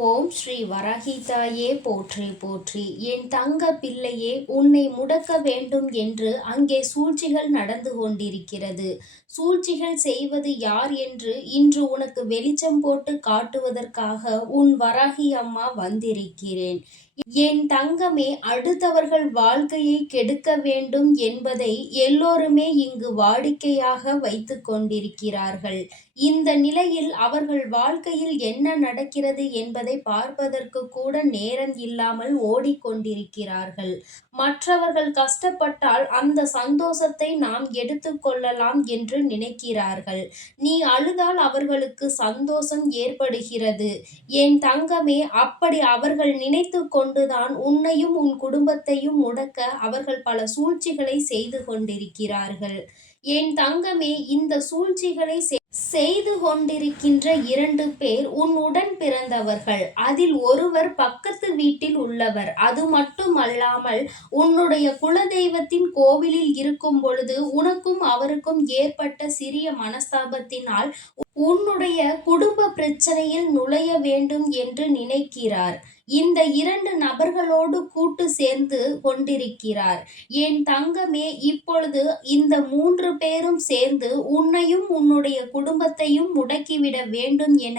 ஓம் ஸ்ரீ வராகி தாயே போற்றி போற்றி. என் தங்க பிள்ளையே, உன்னை முடக்க வேண்டும் என்று அங்கே சூழ்ச்சிகள் நடந்து கொண்டிருக்கிறது. சூழ்ச்சிகள் செய்வது யார் என்று இன்று உனக்கு வெளிச்சம் போட்டு காட்டுவதற்காக உன் வராகி அம்மா வந்திருக்கிறேன். என் தங்கமே, அடுத்தவர்கள் வாழ்க்கையை கெடுக்க வேண்டும் என்பதை எல்லோருமே இங்கு வாடிக்கையாக வைத்துக் கொண்டிருக்கிறார்கள். இந்த நிலையில் அவர்கள் வாழ்க்கையில் என்ன நடக்கிறது என்பதை பார்ப்பதற்கு கூட நேரம் இல்லாமல் ஓடிக்கொண்டிருக்கிறார்கள். மற்றவர்கள் கஷ்டப்பட்டால் அந்த சந்தோஷத்தை நாம் எடுத்துக்கொள்ளலாம் என்று நினைக்கிறார்கள். நீ அழுதால் அவர்களுக்கு சந்தோஷம் ஏற்படுகிறது. என் தங்கமே, அப்படி அவர்கள் நினைத்து கொண்டுதான் உன்னையும் உன் குடும்பத்தையும் முடக்க அவர்கள் பல சூழ்ச்சிகளை செய்து கொண்டிருக்கிறார்கள். என் தங்கமே, இந்த சூழ்ச்சிகளை செய்து கொண்டிருக்கின்ற 2 பேர் உன் உடன் பிறந்தவர்கள். அதில் ஒருவர் பக்கத்து வீட்டில் உள்ளவர். அது மட்டுமல்லாமல் உன்னுடைய குலதெய்வத்தின் கோவிலில் இருக்கும் பொழுது உனக்கும் அவருக்கும் ஏற்பட்ட சிறிய மனஸ்தாபத்தினால் உன்னுடைய குடும்ப பிரச்சனையில் நுழைய வேண்டும் என்று நினைக்கிறார். இந்த 2 நபர்களோடு கூட்டு சேர்ந்து கொண்டிருக்கிறார். என் தங்கமே, இப்பொழுது இந்த 3 பேரும் சேர்ந்து உன்னையும் உன்னுடைய குடும்பத்தையும் முடக்கிவிட வேண்டும் என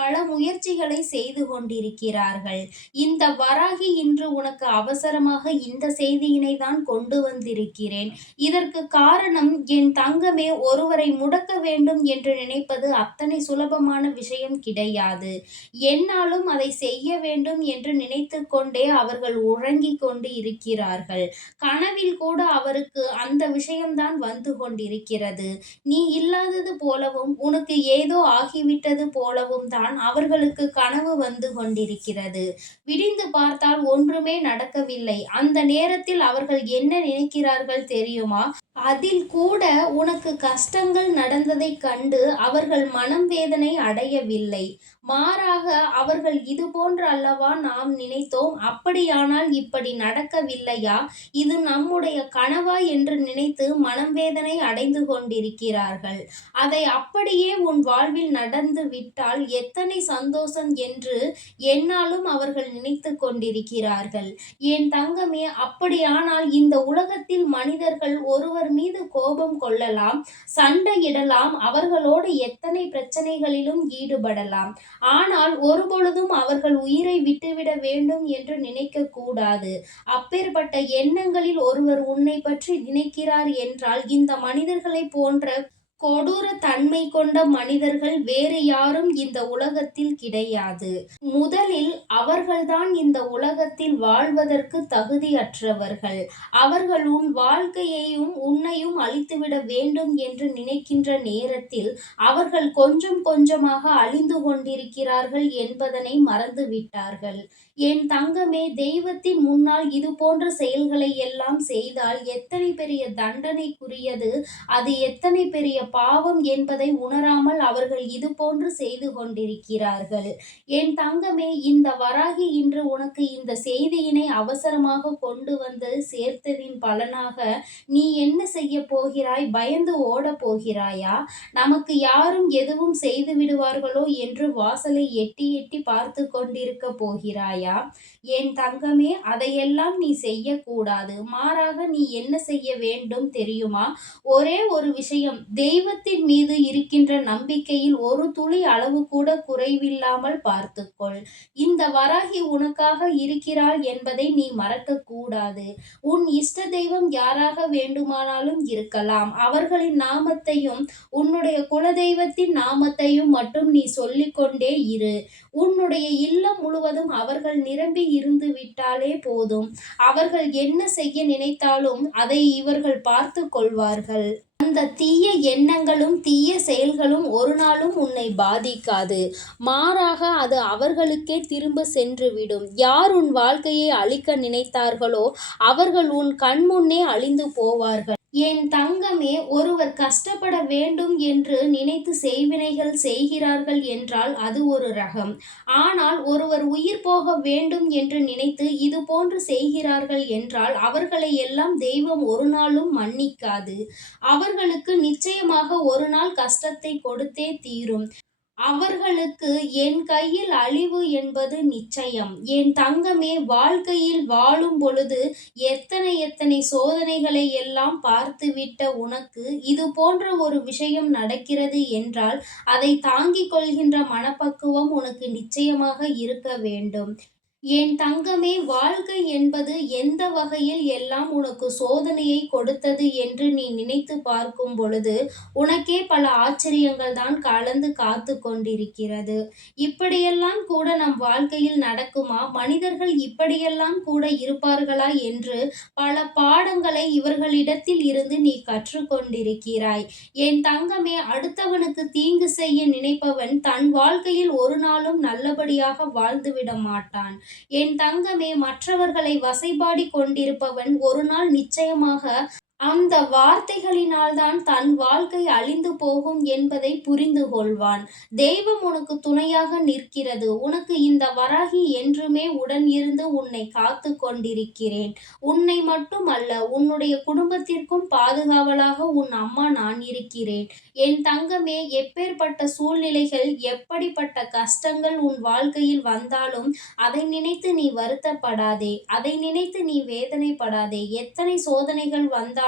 பல முயற்சிகளை செய்து கொண்டிருக்கிறார்கள். இந்த வராகி இன்று உனக்கு அவசரமாக இந்த செய்தியினை தான் கொண்டு வந்திருக்கிறேன். இதற்கு காரணம் என் தங்கமே, ஒருவரை முடக்க வேண்டும் என்று நினைப்பது அத்தனை சுலபமான விஷயம் கிடையாது. என்னாலும் அதை செய்ய வேண்டும் என்று நினைத்து கொண்டே அவர்கள் உறங்கிக் கொண்டு இருக்கிறார்கள். கனவில் கூட அவருக்கு அந்த விஷயம்தான் வந்து கொண்டிருக்கிறது. நீ இல்லாதது போலவும் உனக்கு ஏதோ ஆகிவிட்டது போலவும் தான் அவர்களுக்கு கனவு வந்து கொண்டிருக்கிறது. விடிந்து பார்த்தால் ஒன்றுமே நடக்கவில்லை. அந்த நேரத்தில் அவர்கள் என்ன நினைக்கிறார்கள் தெரியுமா? அதில் கூட உனக்கு கஷ்டங்கள் நடந்ததைக் கண்டு அவர்கள் மனம் வேதனை அடையவில்லை. மாறாக அவர்கள் இது போன்று அல்லவா நாம் நினைத்தோம், அப்படியானால் இப்படி நடக்கவில்லையா, இது நம்முடைய கனவா என்று நினைத்து மனம் வேதனை அடைந்து கொண்டிருக்கிறார்கள். அதை அப்படியே உன் வாழ்வில் நடந்து விட்டால் எத்தனை சந்தோஷம் என்று என்னாலும் அவர்கள் நினைத்து கொண்டிருக்கிறார்கள். என் தங்கமே, அப்படியானால் இந்த உலகத்தில் மனிதர்கள் ஒருவர் மீது கோபம் கொள்ளலாம், சண்டையிடலாம், அவர்களோடு எத்தனை பிரச்சனைகளிலும் ஈடுபடலாம். ஆனால் ஒருபொழுதும் அவர்கள் உயிரை விட்டுவிட வேண்டும் என்று நினைக்க கூடாது. அப்பேற்பட்ட எண்ணங்களில் ஒருவர் உன்னை பற்றி நினைக்கிறார் என்றால் இந்த மனிதர்களை போன்ற கொடூர தன்மை கொண்ட மனிதர்கள் வேறு யாரும் இந்த உலகத்தில் கிடையாது. முதலில் அவர்கள்தான் இந்த உலகத்தில் வாழ்வதற்கு தகுதியற்றவர்கள். அவர்கள் உன் வாழ்க்கையையும் உன்னையும் அழித்துவிட வேண்டும் என்று நினைக்கின்ற நேரத்தில் அவர்கள் கொஞ்சம் கொஞ்சமாக அழிந்து கொண்டிருக்கிறார்கள் என்பதனை மறந்துவிட்டார்கள். என் தங்கமே, தெய்வத்தின் முன்னால் இது போன்ற செயல்களை எல்லாம் செய்தால் எத்தனை பெரிய தண்டனைக்குரியது, அது எத்தனை பெரிய பாவம் என்பதை உணராமல் அவர்கள் இது போன்று செய்து கொண்டிருக்கிறார்கள். என் தங்கமே, இந்த வராகி இன்று உனக்கு இந்த செய்தியினை அவசரமாக கொண்டு வந்து சேர்த்ததின் பலனாக நீ என்ன செய்ய போகிறாய்? பயந்து ஓட போகிறாயா? நமக்கு யாரும் எதுவும் செய்து விடுவார்களோ என்று வாசலை எட்டி எட்டி பார்த்து கொண்டிருக்க போகிறாயா? என் தங்கமே, அதையெல்லாம் நீ செய்யக்கூடாது. மாறாக நீ என்ன செய்ய வேண்டும் தெரியுமா? ஒரே ஒரு விஷயம், தெய்வத்தின் மீது இருக்கின்ற நம்பிக்கையில் ஒரு துளி அளவு கூட குறைவில்லாமல் பார்த்துக்கொள். இந்த வராகி உனக்காக இருக்கிறாள் என்பதை நீ மறக்க கூடாது. உன் இஷ்ட தெய்வம் யாராக வேண்டுமானாலும் இருக்கலாம். அவர்களின் நாமத்தையும் உன்னுடைய குலதெய்வத்தின் நாமத்தையும் மட்டும் நீ சொல்லிக்கொண்டே இரு. உன்னுடைய இல்லம் முழுவதும் அவர்கள் நிரம்பி இருந்து விட்டாலே போதும். அவர்கள் என்ன செய்ய நினைத்தாலும் அதை இவர்கள் பார்த்து கொள்வார்கள். அந்த தீய எண்ணங்களும் தீய செயல்களும் ஒரு நாளும் உன்னை பாதிக்காது. மாறாக அது அவர்களுக்கே திரும்ப சென்றுவிடும். யார் உன் வாழ்க்கையை அழிக்க நினைத்தார்களோ அவர்கள் உன் கண்முன்னே அழிந்து போவார்கள். என் தங்கமே, ஒருவர் கஷ்டப்பட வேண்டும் என்று நினைத்து செய்வினைகள் செய்கிறார்கள் என்றால் அது ஒரு ரகம். ஆனால் ஒருவர் உயிர் போக வேண்டும் என்று நினைத்து இது போன்று செய்கிறார்கள் என்றால் அவர்களை எல்லாம் தெய்வம் ஒரு நாளும் மன்னிக்காது. அவர்களுக்கு நிச்சயமாக ஒரு நாள் கஷ்டத்தை கொடுத்தே தீரும். அவர்களுக்கு என் கையில் அழிவு என்பது நிச்சயம். என் தங்கமே, வாழ்க்கையில் வாழும் பொழுது எத்தனை எத்தனை சோதனைகளை எல்லாம் பார்த்துவிட்ட உனக்கு இது போன்ற ஒரு விஷயம் நடக்கிறது என்றால், அதை தாங்கிக் கொள்கின்ற மனப்பக்குவம் உனக்கு நிச்சயமாக இருக்க வேண்டும். என் தங்கமே, வாழ்க்கை என்பது எந்த வகையில் எல்லாம் உனக்கு சோதனையை கொடுத்தது என்று நீ நினைத்து பார்க்கும் பொழுது, உனக்கே பல ஆச்சரியங்கள் தான் கலந்து காத்துக் கொண்டிருக்கிறது. இப்படியெல்லாம் கூட நம் வாழ்க்கையில் நடக்குமா? மனிதர்கள் இப்படியெல்லாம் கூட இருப்பார்களா? என்று பல பாடங்களை இவர்களிடத்தில் இருந்து நீ கற்றுக்கொண்டிருக்கிறாய். என் தங்கமே, அடுத்தவனுக்கு தீங்கு செய்ய நினைப்பவன் தன் வாழ்க்கையில் ஒரு நாளும் நல்லபடியாக வாழ்ந்துவிட மாட்டான். என் தங்கமே, மற்றவர்களை வசைபாடிக் கொண்டிருப்பவன் ஒரு நாள் நிச்சயமாக அந்த வார்த்தைகளினால் தான் தன் வாழ்க்கை அழிந்து போகும் என்பதை புரிந்து கொள்வான். தெய்வம் உனக்கு துணையாக நிற்கிறது. உனக்கு இந்த வராகி என்றுமே உடன் இருந்து உன்னை காத்துக் கொண்டிருக்கிறேன். உன்னை மட்டும் அல்ல, உன்னுடைய குடும்பத்திற்கும் பாதுகாவலாக உன் அம்மா நான் இருக்கிறேன். என் தங்கமே, எப்பேற்பட்ட சூழ்நிலைகள், எப்படிப்பட்ட கஷ்டங்கள் உன் வாழ்க்கையில் வந்தாலும் அதை நினைத்து நீ வருத்தப்படாதே. அதை நினைத்து நீ வேதனைப்படாதே. எத்தனை சோதனைகள் வந்தாலும்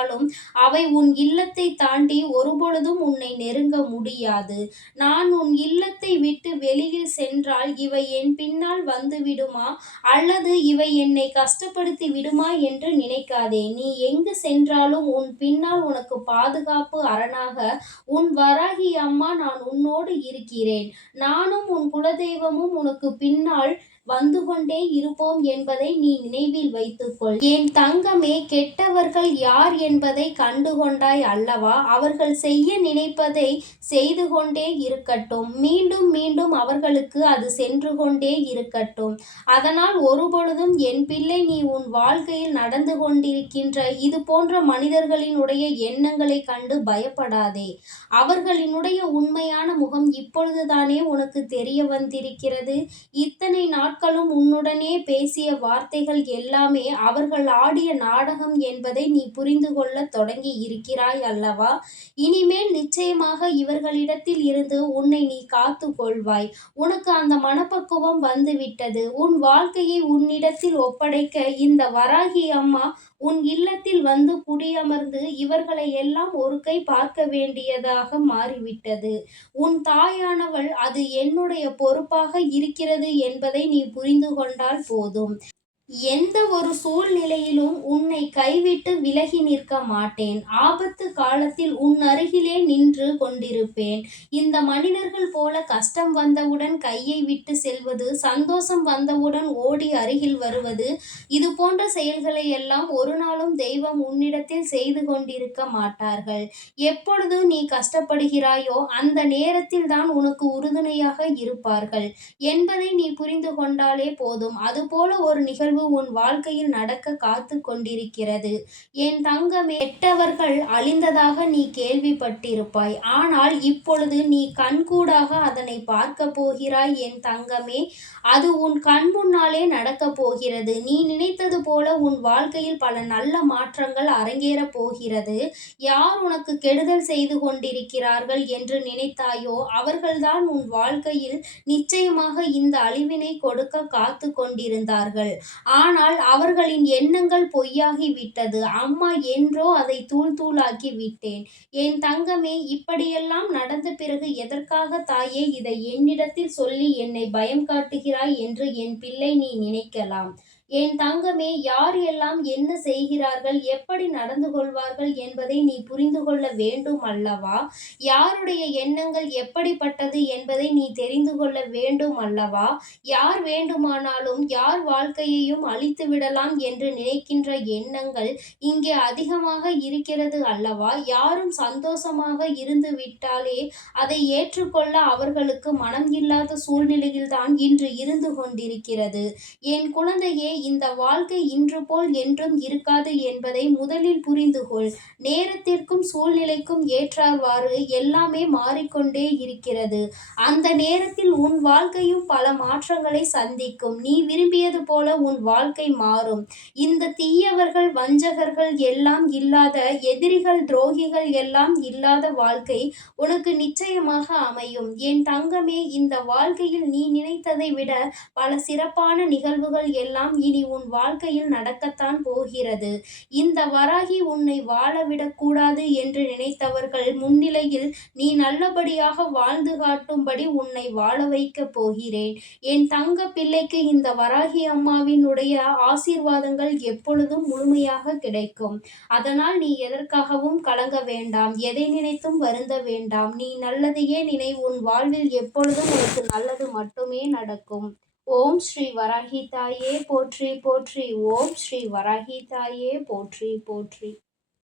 அவை உன் இல்லத்தை தாண்டி ஒருபொழுதும் உன்னை நெருங்க முடியாது. நான் உன் இல்லத்தை விட்டு வெளியில் சென்றால் இவை என் பின்னால் வந்து விடுமா, அல்லது இவை என்னை கஷ்டப்படுத்தி விடுமா என்று நினைக்காதே. நீ எங்கு சென்றாலும் உன் பின்னால் உனக்கு பாதுகாப்பு அரணாக உன் வராகி அம்மா நான் உன்னோடு இருக்கிறேன். நானும் உன் குலதெய்வமும் உனக்கு பின்னால் வந்து கொண்டே இருப்போம் என்பதை நீ நினைவில் வைத்துக்கொள். என் தங்கமே, கெட்டவர்கள் யார் என்பதை கண்டுகொண்டாய் அல்லவா? அவர்கள் செய்ய நினைப்பதை செய்து கொண்டே இருக்கட்டும். மீண்டும் மீண்டும் அவர்களுக்கு அது சென்று கொண்டே இருக்கட்டும். அதனால் ஒருபொழுதும் என் பிள்ளை, நீ உன் வாழ்க்கையில் நடந்து கொண்டிருக்கின்ற இது போன்ற மனிதர்களினுடைய எண்ணங்களை கண்டு பயப்படாதே. அவர்களினுடைய உண்மையான முகம் இப்பொழுதுதானே உனக்கு தெரிய வந்திருக்கிறது. இத்தனை நாட்களும் உன்னுடனே பேசிய வார்த்தைகள் எல்லாமே அவர்கள் ஆடிய நாடகம் என்பதை நீ புரிந்து கொள்ளத் தொடங்கி இருக்கிறாய் அல்லவா? இனிமேல் நிச்சயமாக இவர்களிடத்தில் இருந்து உன்னை நீ காத்து கொள்வாய். உனக்கு அந்த மனப்பக்குவம் வந்துவிட்டது. உன் வாழ்க்கையை உன்னிடத்தில் ஒப்படைக்க இந்த வராகி அம்மா உன் இல்லத்தில் வந்து குடியமர்ந்து இவர்களை எல்லாம் ஒரு கை பார்க்க வேண்டியதாக மாறிவிட்டது. உன் தாயானவள் அது என்னுடைய பொறுப்பாக இருக்கிறது என்பதை நீ புரிந்து கொண்டால் போதும். எந்த ஒரு சூழ்நிலையிலும் உன்னை கைவிட்டு விலகி நிற்க மாட்டேன். ஆபத்து காலத்தில் உன் அருகிலே நின்று கொண்டிருப்பேன். இந்த மனிதர்கள் போல கஷ்டம் வந்தவுடன் கையை விட்டு செல்வது, சந்தோஷம் வந்தவுடன் ஓடி அருகில் வருவது, இது போன்ற செயல்களை எல்லாம் ஒரு நாளும் தெய்வம் உன்னிடத்தில் செய்து கொண்டிருக்க மாட்டார்கள். எப்பொழுது நீ கஷ்டப்படுகிறாயோ அந்த நேரத்தில் தான் உனக்கு உறுதுணையாக இருப்பார்கள் என்பதை நீ புரிந்து கொண்டாலே போதும். அதுபோல ஒரு நிகழ்வு உன் வாழ்க்கையில் நடக்க காத்து கொண்டிருக்கிறது. என் தங்கமே, கெட்டவர்கள் அழிந்ததாக நீ கேள்விப்பட்டிருப்பாய். ஆனால் இப்பொழுது நீ கண்கூடாக அதனை பார்க்க போகிறாய் என் தங்கமே. அது உன் கண் முன்னாலே நடக்கப் போகிறது. நீ நினைத்தது போல உன் வாழ்க்கையில் பல நல்ல மாற்றங்கள் அரங்கேறப் போகிறது. யார் உனக்கு கெடுதல் செய்து கொண்டிருக்கிறார்கள் என்று நினைத்தாயோ அவர்கள்தான் உன் வாழ்க்கையில் நிச்சயமாக இந்த அழிவினை கொடுக்க காத்து கொண்டிருந்தார்கள். ஆனால் அவர்களின் எண்ணங்கள் பொய்யாகி விட்டது. அம்மா என்றோ அதை தூள் தூளாக்கி விட்டேன். என் தங்கமே, இப்படியெல்லாம் நடந்த பிறகு எதற்காக தாயே இதை என்னிடத்தில் சொல்லி என்னை பயம் காட்டுகிறாய் என்று என் பிள்ளை நீ நினைக்கலாம். என் தங்கமே, யார் எல்லாம் என்ன செய்கிறார்கள், எப்படி நடந்து கொள்வார்கள் என்பதை நீ புரிந்து கொள்ள வேண்டும் அல்லவா? யாருடைய எண்ணங்கள் எப்படிப்பட்டது என்பதை நீ தெரிந்து கொள்ள வேண்டும் அல்லவா? யார் வேண்டுமானாலும் யார் வாழ்க்கையையும் அழித்து விடலாம் என்று நினைக்கின்ற எண்ணங்கள் இங்கே அதிகமாக இருக்கிறது அல்லவா? யாரும் சந்தோஷமாக இருந்து விட்டாலே அதை ஏற்றுக்கொள்ள அவர்களுக்கு மனம் இல்லாத சூழ்நிலையில்தான் இன்று இருந்து கொண்டிருக்கிறது. என் குழந்தையே, இந்த வாழ்க்கை இன்று போல் என்றும் இருக்காது என்பதை முதலில் புரிந்து கொள். நேரத்திற்கும் சூழ்நிலைக்கும் ஏற்றவாறு எல்லாமே மாறிக்கொண்டே இருக்கிறது. அந்த நேரத்தில் உன் வாழ்க்கையும் பல மாற்றங்களை சந்திக்கும். நீ விரும்பியது போல உன் வாழ்க்கை மாறும். இந்த தீயவர்கள், வஞ்சகர்கள் எல்லாம் இல்லாத, எதிரிகள், துரோகிகள் எல்லாம் இல்லாத வாழ்க்கை உனக்கு நிச்சயமாக அமையும். என் தங்கமே, இந்த வாழ்க்கையில் நீ நினைத்ததை விட பல சிறப்பான நிகழ்வுகள் எல்லாம் இனி உன் வாழ்க்கையில் நடக்கத்தான் போகிறது. இந்த வராகி உன்னை வாழவிடக்கூடாது என்று நினைத்தவர்கள் முன்னிலையில் நீ நல்லபடியாக வாழ்ந்து காட்டும்படி உன்னை வாழ வைக்கப் போகிறேன். என் தங்க பிள்ளைக்கு இந்த வராகி அம்மாவினுடைய ஆசீர்வாதங்கள் எப்பொழுதும் முழுமையாக கிடைக்கும். அதனால் நீ எதற்காகவும் கலங்க வேண்டாம். எதை நினைத்தும் வருந்த வேண்டாம். நீ நல்லதையே நினை. உன் வாழ்வில் எப்பொழுதும் உனக்கு நல்லது மட்டுமே நடக்கும். ஓம் ஸ்ரீ வராகி தாயே போற்றி போற்றி. ஓம் ஸ்ரீ வராகி தாயே போற்றி போற்றி.